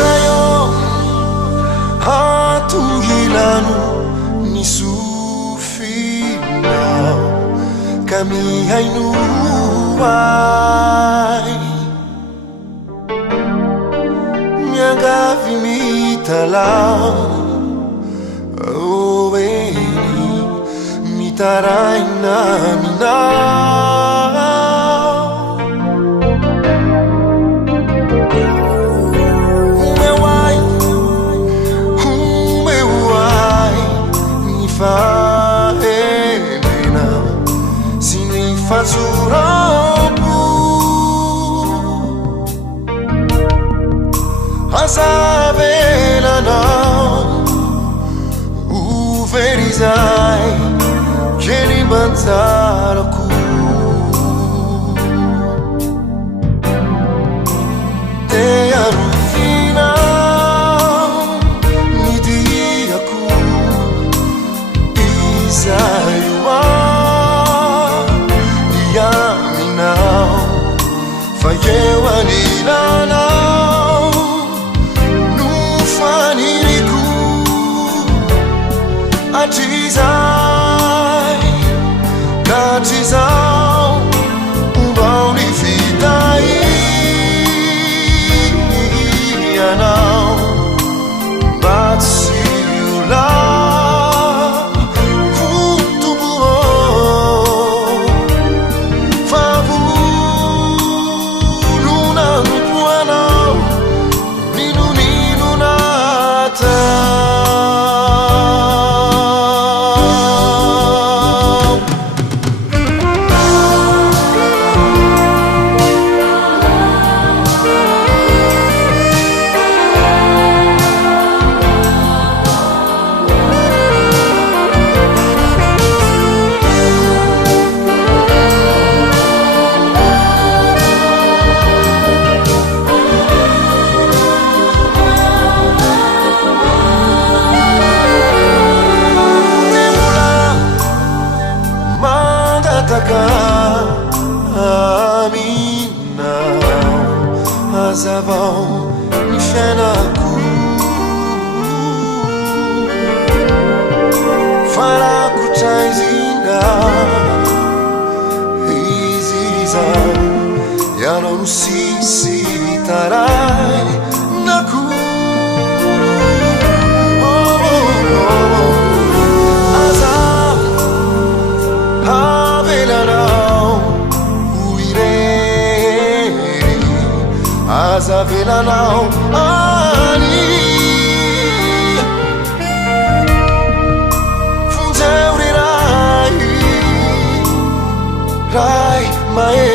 Rayo hatungilano ni sufina kami hainuai nyanga vimitala oweni mitaraina mina faemina sini fazurabu azabela na uverizai kelimanzaraku te arufina Zaywa Yamina Fayewa Nilana Nufaniriku Atizai Katizau Ubauni Fidai Yanau Batsiula Amina Azavão Mifenaku Faraku Taizina Iziza Yanon Sisi Tarai Naku Azam Azavela now ani Funzeuri rai Rai mae